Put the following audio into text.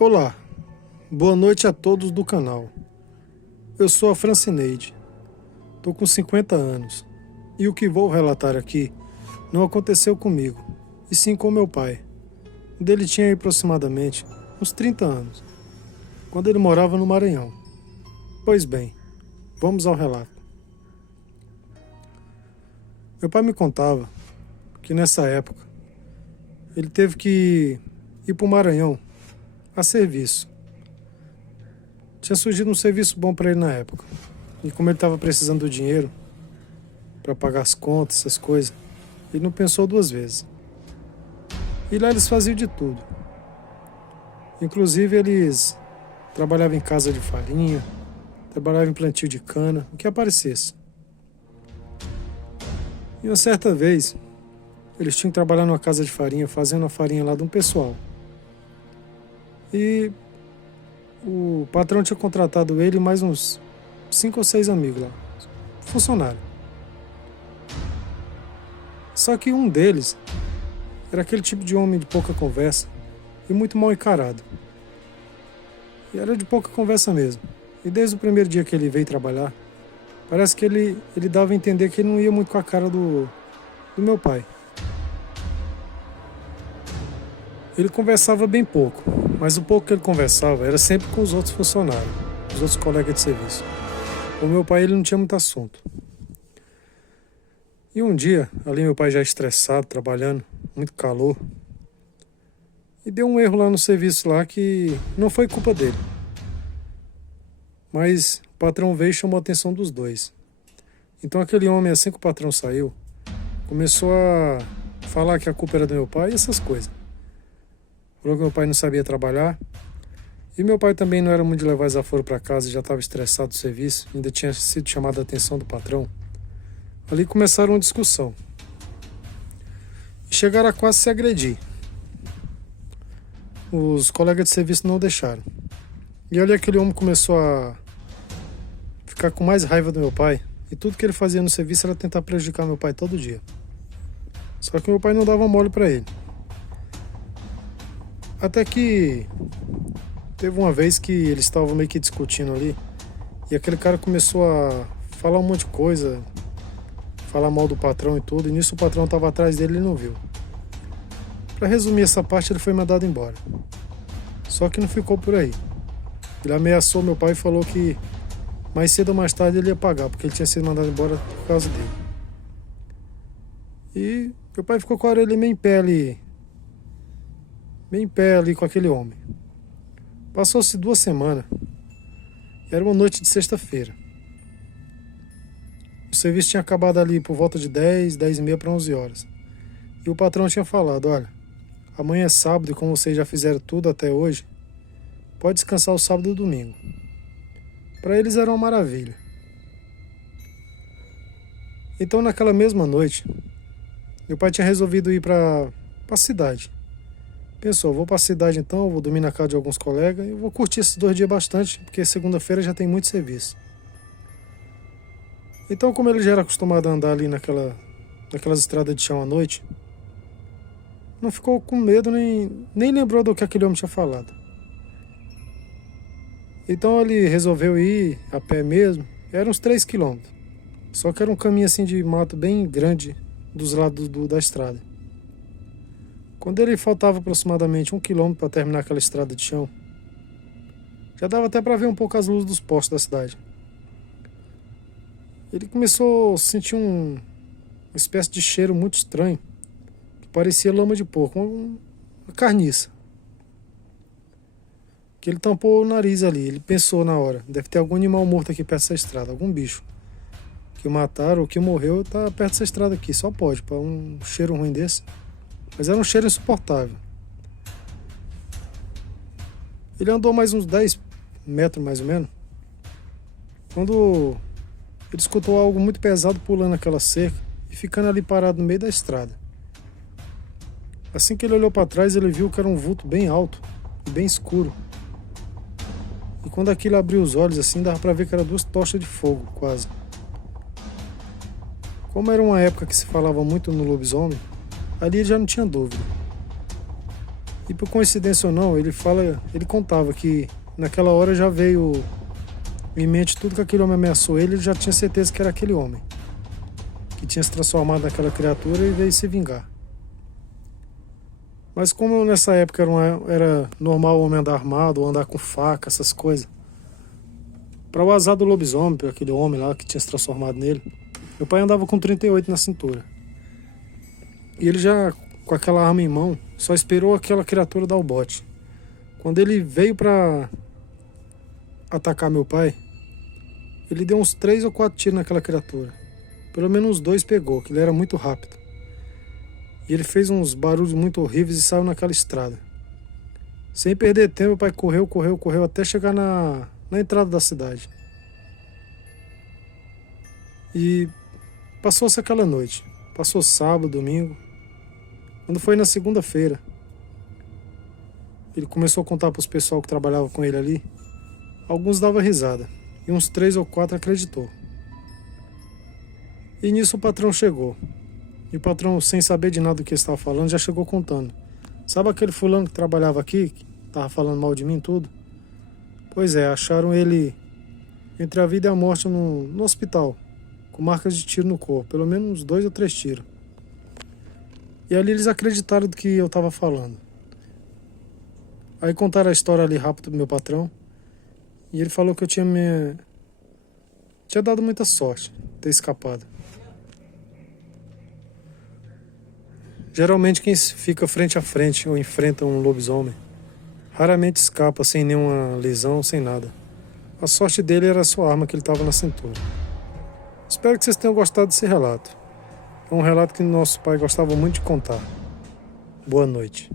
Olá, boa noite a todos do canal. Eu sou a Francineide, tô com 50 anos e o que vou relatar aqui não aconteceu comigo, e sim com meu pai. Ele tinha aproximadamente uns 30 anos, quando ele morava no Maranhão. Pois bem, vamos ao relato. Meu pai me contava que nessa época ele teve que ir para o Maranhão a serviço. Tinha surgido um serviço bom para ele na época. E como ele estava precisando do dinheiro para pagar as contas, essas coisas, ele não pensou duas vezes. E lá eles faziam de tudo. Inclusive eles trabalhavam em casa de farinha, trabalhavam em plantio de cana, o que aparecesse. E uma certa vez, eles tinham que trabalhar numa casa de farinha, fazendo a farinha lá de um pessoal. E o patrão tinha contratado ele e mais uns 5 ou 6 amigos lá, funcionário. Só que um deles era aquele tipo de homem de pouca conversa e muito mal encarado. E era de pouca conversa mesmo. E desde o primeiro dia que ele veio trabalhar, parece que ele dava a entender que ele não ia muito com a cara do meu pai. Ele conversava bem pouco, mas o pouco que ele conversava era sempre com os outros funcionários, os outros colegas de serviço. O meu pai ele não tinha muito assunto. E um dia, ali meu pai já estressado, trabalhando, muito calor, e deu um erro lá no serviço lá que não foi culpa dele. Mas o patrão veio e chamou a atenção dos dois. Então aquele homem, assim que o patrão saiu, começou a falar que a culpa era do meu pai e essas coisas. Falou que meu pai não sabia trabalhar. E meu pai também não era muito de levar desaforo para casa, já estava estressado do serviço, ainda tinha sido chamado a atenção do patrão. Ali começaram uma discussão. E chegaram a quase se agredir. Os colegas de serviço não deixaram. E ali aquele homem começou a ficar com mais raiva do meu pai. E tudo que ele fazia no serviço era tentar prejudicar meu pai todo dia. Só que meu pai não dava mole para ele. Até que teve uma vez que eles estavam meio que discutindo ali e aquele cara começou a falar um monte de coisa, falar mal do patrão e tudo, e nisso o patrão estava atrás dele e ele não viu. Para resumir essa parte, ele foi mandado embora. Só que não ficou por aí. Ele ameaçou meu pai e falou que mais cedo ou mais tarde ele ia pagar, porque ele tinha sido mandado embora por causa dele. E meu pai ficou com a orelha meio em pé ali com aquele homem. Passou-se 2 semanas. Era uma noite de sexta-feira. O serviço tinha acabado ali por volta de 10h30 para 11 horas. E o patrão tinha falado, olha, amanhã é sábado e como vocês já fizeram tudo até hoje, pode descansar o sábado e o domingo. Para eles era uma maravilha. Então naquela mesma noite, meu pai tinha resolvido ir para a cidade. Pensou, vou para a cidade então, vou dormir na casa de alguns colegas e vou curtir esses 2 dias bastante, porque segunda-feira já tem muito serviço. Então, como ele já era acostumado a andar ali naquelas estradas de chão à noite, não ficou com medo nem lembrou do que aquele homem tinha falado. Então ele resolveu ir a pé mesmo, eram uns 3 quilômetros. Só que era um caminho assim de mato bem grande dos lados da estrada. Quando ele faltava aproximadamente 1 quilômetro para terminar aquela estrada de chão, já dava até para ver um pouco as luzes dos postos da cidade. Ele começou a sentir uma espécie de cheiro muito estranho, que parecia lama de porco, uma carniça. Que ele tampou o nariz ali, ele pensou na hora, deve ter algum animal morto aqui perto dessa estrada, algum bicho que mataram ou que morreu tá perto dessa estrada aqui, só pode, para um cheiro ruim desse. Mas era um cheiro insuportável. Ele andou mais uns 10 metros, mais ou menos, quando ele escutou algo muito pesado pulando aquela cerca e ficando ali parado no meio da estrada. Assim que ele olhou para trás, ele viu que era um vulto bem alto e bem escuro. E quando aquilo abriu os olhos assim, dava para ver que eram 2 tochas de fogo, quase. Como era uma época que se falava muito no lobisomem, ali ele já não tinha dúvida. E por coincidência ou não, ele contava que naquela hora já veio em mente tudo que aquele homem ameaçou ele já tinha certeza que era aquele homem, que tinha se transformado naquela criatura e veio se vingar. Mas como nessa época era normal o homem andar armado, ou andar com faca, essas coisas, para o azar do lobisomem, para aquele homem lá que tinha se transformado nele, meu pai andava com 38 na cintura. E ele já, com aquela arma em mão, só esperou aquela criatura dar o bote. Quando ele veio para atacar meu pai, ele deu uns 3 ou 4 tiros naquela criatura. Pelo menos uns 2 pegou, que ele era muito rápido. E ele fez uns barulhos muito horríveis e saiu naquela estrada. Sem perder tempo, meu pai correu até chegar na entrada da cidade. E passou-se aquela noite. Passou sábado, domingo. Quando foi na segunda-feira, ele começou a contar para os pessoal que trabalhava com ele ali. Alguns davam risada. E uns 3 ou 4 acreditou. E nisso o patrão chegou. E o patrão, sem saber de nada do que estava falando, já chegou contando. Sabe aquele fulano que trabalhava aqui, que estava falando mal de mim e tudo? Pois é, acharam ele entre a vida e a morte no hospital, com marcas de tiro no corpo, pelo menos uns 2 ou 3 tiros. E ali eles acreditaram do que eu estava falando. Aí contaram a história ali rápido pro meu patrão, e ele falou que eu tinha dado muita sorte ter escapado. Geralmente quem fica frente a frente ou enfrenta um lobisomem raramente escapa sem nenhuma lesão, sem nada. A sorte dele era a sua arma que ele estava na cintura. Espero que vocês tenham gostado desse relato. É um relato que nosso pai gostava muito de contar. Boa noite.